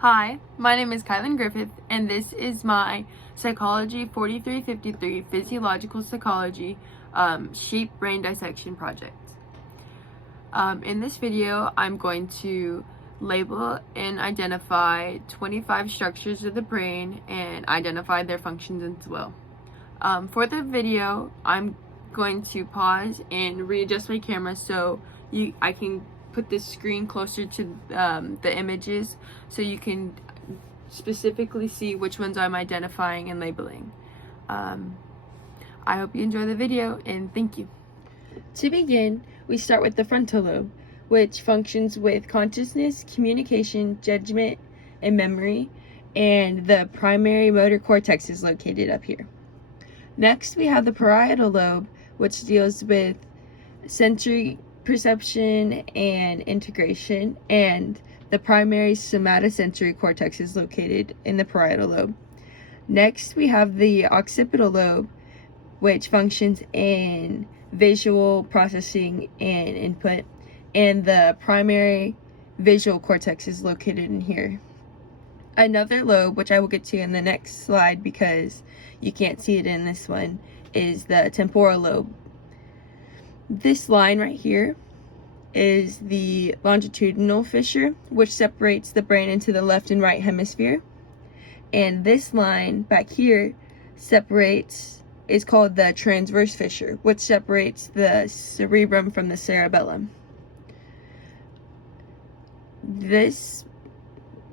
Hi, my name is Kylan Griffith, and this is my Psychology 4353 Physiological Psychology Sheep Brain Dissection project. In this video, I'm going to label and identify 25 structures of the brain and identify their functions as well. For the video, I'm going to pause and readjust my camera so I can put this screen closer to the images so you can specifically see which ones I'm identifying and labeling. I hope you enjoy the video, and thank you. To begin, we start with the frontal lobe, which functions with consciousness, communication, judgment, and memory, and the primary motor cortex is located up here. Next, we have the parietal lobe, which deals with sensory perception and integration, and the primary somatosensory cortex is located in the parietal lobe. Next, we have the occipital lobe, which functions in visual processing and input, and the primary visual cortex is located in here. Another lobe, which I will get to in the next slide because you can't see it in this one, is the temporal lobe. This line right here is the longitudinal fissure, which separates the brain into the left and right hemisphere. And this line back here is called the transverse fissure, which separates the cerebrum from the cerebellum. This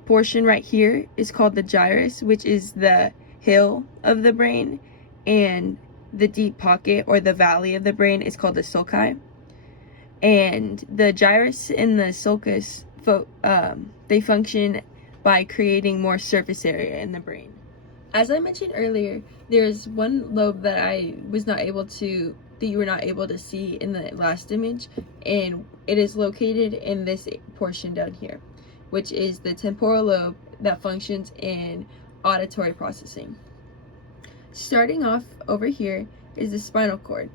portion right here is called the gyrus, which is the hill of the brain, and the deep pocket or the valley of the brain is called the sulci. And the gyrus and the sulcus, they function by creating more surface area in the brain. As I mentioned earlier, there's one lobe that you were not able to see in the last image, and it is located in this portion down here, which is the temporal lobe that functions in auditory processing. Starting off over here is the spinal cord.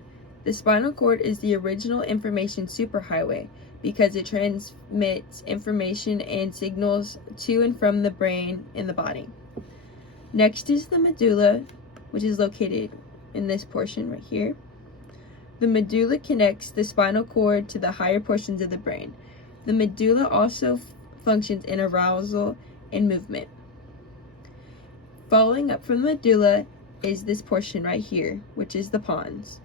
The spinal cord is the original information superhighway because it transmits information and signals to and from the brain in the body. Next is the medulla, which is located in this portion right here. The medulla connects the spinal cord to the higher portions of the brain. The medulla also functions in arousal and movement. Following up from the medulla is this portion right here, which is the pons.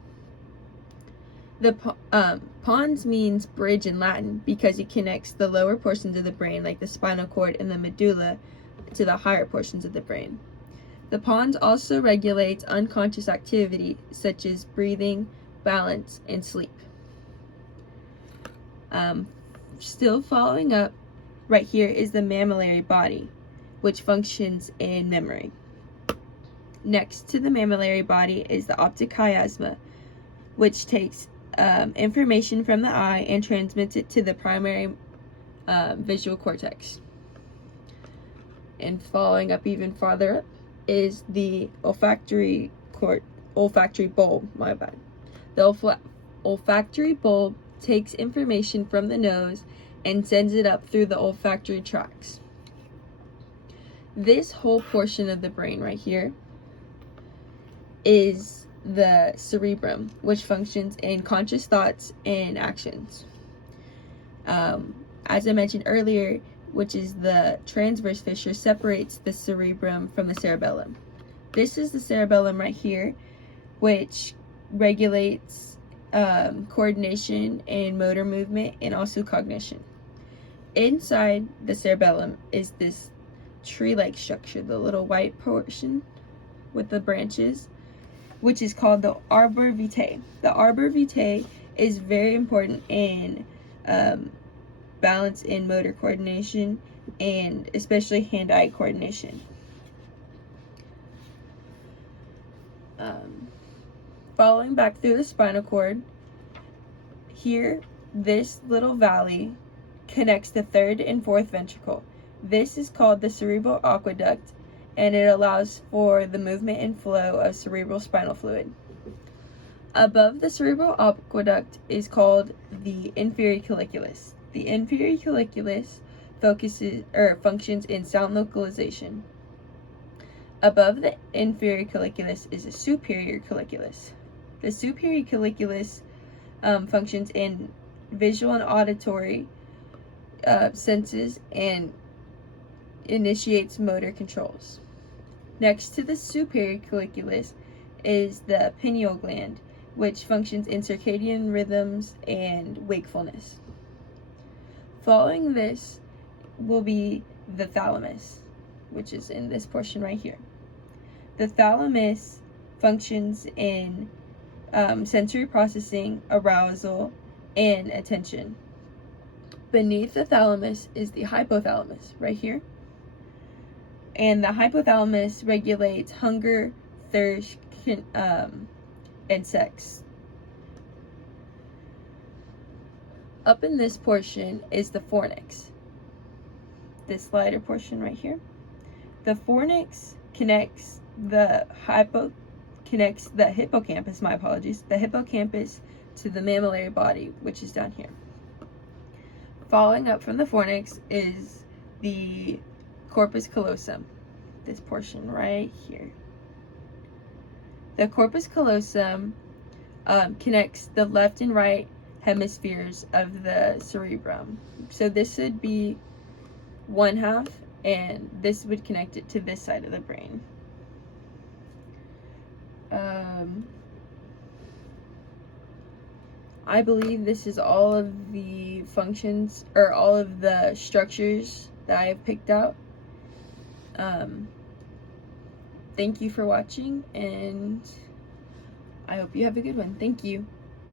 The pons means bridge in Latin because it connects the lower portions of the brain, like the spinal cord and the medulla, to the higher portions of the brain. The pons also regulates unconscious activity such as breathing, balance, and sleep. Still following up, right here is the mammillary body, which functions in memory. Next to the mammillary body is the optic chiasma, which takes information from the eye and transmits it to the primary visual cortex. And following up even farther up is the olfactory bulb, my bad. The olfactory bulb takes information from the nose and sends it up through the olfactory tracts. This whole portion of the brain right here is the cerebrum, which functions in conscious thoughts and actions. As I mentioned earlier, which is the transverse fissure, separates the cerebrum from the cerebellum. This is the cerebellum right here, which regulates coordination and motor movement and also cognition. Inside the cerebellum is this tree-like structure, the little white portion with the branches, which is called the arbor vitae. The arbor vitae is very important in balance and motor coordination, and especially hand-eye coordination. Following back through the spinal cord, here, this little valley connects the third and fourth ventricle. This is called the cerebral aqueduct, and it allows for the movement and flow of cerebral spinal fluid. Above the cerebral aqueduct is called the inferior colliculus. The inferior colliculus functions in sound localization. Above the inferior colliculus is the superior colliculus. The superior colliculus functions in visual and auditory senses and initiates motor controls. Next to the superior colliculus is the pineal gland, which functions in circadian rhythms and wakefulness. Following this will be the thalamus, which is in this portion right here. The thalamus functions in sensory processing, arousal, and attention. Beneath the thalamus is the hypothalamus right here. And the hypothalamus regulates hunger, thirst, and sex. Up in this portion is the fornix. This lighter portion right here. The fornix connects the hippocampus, the hippocampus to the mammillary body, which is down here. Following up from the fornix is the corpus callosum, this portion right here. The corpus callosum connects the left and right hemispheres of the cerebrum. So this would be one half, and this would connect it to this side of the brain. I believe this is all of the functions, or all of the structures that I have picked out. Thank you for watching, and I hope you have a good one. Thank you.